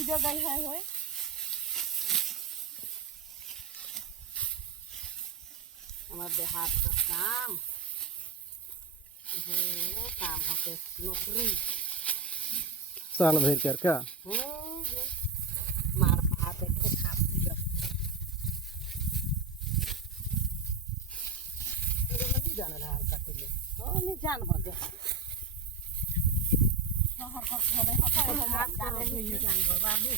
इधर गई है होय हमारे देहात का काम हो काम होके नौकरी साल भर कर क्या मार भात एक खा दिया मेरे में नहीं जाने रहा हल्का के लिए हो नहीं जान हो दे हर घर है हाथ पर नहीं जान बाबू